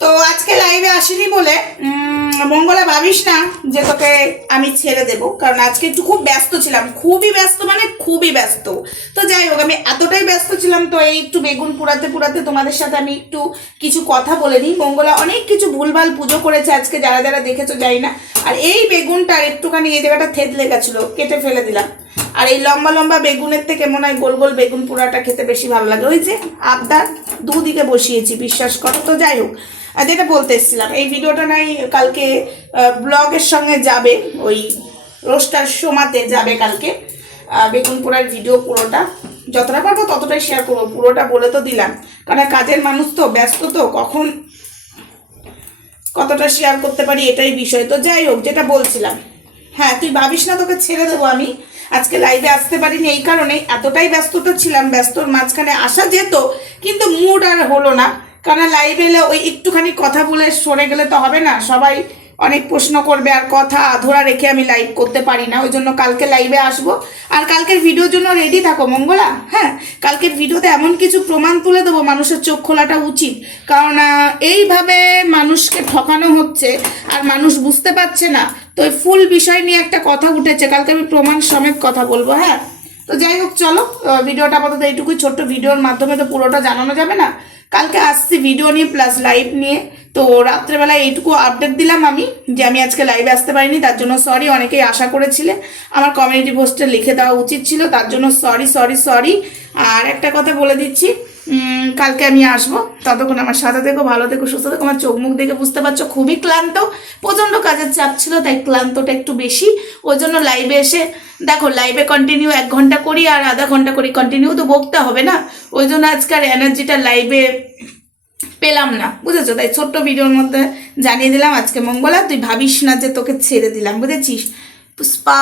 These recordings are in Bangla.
তো আজকে লাইভে আসিনি বলে মঙ্গলা ভাবিস না যে তোকে আমি ছেড়ে দেব, কারণ আজকে একটু খুব ব্যস্ত ছিলাম, খুবই ব্যস্ত মানে খুবই ব্যস্ত। তো যাই হোক, আমি এতটাই ব্যস্ত ছিলাম, তো এই একটু বেগুন পুরাতে পুরাতে তোমাদের সাথে আমি একটু কিছু কথা বলে নিই। মঙ্গলা অনেক কিছু ভুলভাল পুজো করেছে আজকে, যারা যারা দেখেছ যাই না। আর এই বেগুনটার একটুখানি এই জায়গাটা থেতলে গেছিল, কেটে ফেলে দিলাম। আর এই লম্বা লম্বা বেগুনের থেকে মনে হয় গোল গোল বেগুন পোড়াটা খেতে বেশি ভালো লাগে। ওই যে আবদার দুদিকে বসিয়েছি, বিশ্বাস করো। তো যাই হোক, আর যেটা বলতে এসেছিলাম, এই ভিডিওটা নাই, কালকে ব্লগের সঙ্গে যাবে, ওই রোস্টার সোমাতে যাবে কালকে বেগুন পোড়ার ভিডিও পুরোটা। যতটা পারব ততটাই শেয়ার করব, পুরোটা বলে তো দিলাম। কারণ কাজের মানুষ তো, ব্যস্ত তো, কখন কতটা শেয়ার করতে পারি এটাই বিষয়। তো যাই হোক, যেটা বলছিলাম হ্যাঁ তুই ভাবিস না তোকে ছেড়ে দেবো আমি? আজকে লাইভে আসতে পারিনি এই কারণে এতটাই ব্যস্ততা ছিলাম, ব্যস্তর মাঝখানে আসা যেত, কিন্তু মুড আর হলো না। কারণ লাইভে এলে ওই একটুখানি কথা বলে সরে গেলে তো হবে না। সবাই অনেক প্রশ্ন করবে আর কথা আধুরা রেখে আমি লাইভ করতে পারি না। ওই জন্য কালকে লাইভে আসব। আর কালকের ভিডিওর জন্য রেডি থাকো, মঙ্গলা। হ্যাঁ কালকের ভিডিওতে এমন কিছু প্রমাণ তুলে দেবো, মানুষের চোখ খোলাটা উচিত। কারণ এইভাবে মানুষকে ঠকানো হচ্ছে আর মানুষ বুঝতে পারছে না তো এই ফুল বিষয় নিয়ে একটা কথা উঠেছে, কালকে আমি প্রমাণ সমেত কথা বলব হ্যাঁ? তো যাই হোক, চলো ভিডিওটা আপাতত এইটুকুই, ছোট্ট ভিডিওর মাধ্যমে তো পুরোটা জানানো যাবে না। কালকে আসছি ভিডিও নিয়ে প্লাস লাইভ নিয়ে। তো রাত্রেবেলা এইটুকু আপডেট দিলাম আমি, যে আমি আজকে লাইভে আসতে পারিনি, তার জন্য সরি অনেকেই আশা করেছিলে। আমার কমিউনিটি পোস্টে লিখে দেওয়া উচিত ছিল, তার জন্য সরি সরি সরি আর একটা কথা বলে দিচ্ছি কালকে আমি আসব। ততক্ষণ আমার সাথে থেকো, ভালো থেকো, সুস্থ থেকো। আমার চোখ মুখ দেখে বুঝতে পারছ, খুবই ক্লান্ত। প্রচণ্ড কাজের চাপ ছিল, তাই ক্লান্তটা একটু বেশি। ওই জন্য লাইভে এসে, দেখো লাইভে কন্টিনিউ এক ঘণ্টা করি আর আধা ঘণ্টা করি। কন্টিনিউ তো বকতে হবে না। ওই জন্য আজকাল এনার্জিটা লাইভে পেলাম না। বুঝেছ? তাই ছোট্ট ভিডিওর মধ্যে জানিয়ে দিলাম, আজকে মঙ্গলা, তুই ভাবিস না যে তোকে ছেড়ে দিলাম। বুঝেছিস? পুষ্পা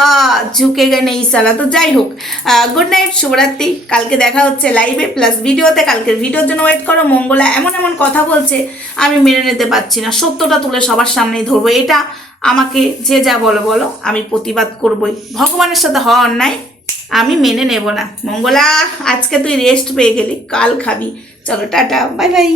ঝুঁকে গে নেই সালা। তো যাই হোক গুড নাইট শুভরাত্রি। কালকে দেখা হচ্ছে লাইভে প্লাস ভিডিওতে কালকের ভিডিওর জন্য ওয়েট করো, মঙ্গলা এমন এমন কথা বলছে, আমি মেনে নিতে পারছি না। সত্যটা তুলে সবার সামনেই ধরবো। এটা আমাকে যে যা বলো বলো, আমি প্রতিবাদ করবই। ভগবানের সাথে হওয়া অন্যায়, আমি মেনে নেব না। মঙ্গলা, আজকে তুই রেস্ট পেয়ে গেলি, কাল খাবি। চলো, টাটা বাই বাই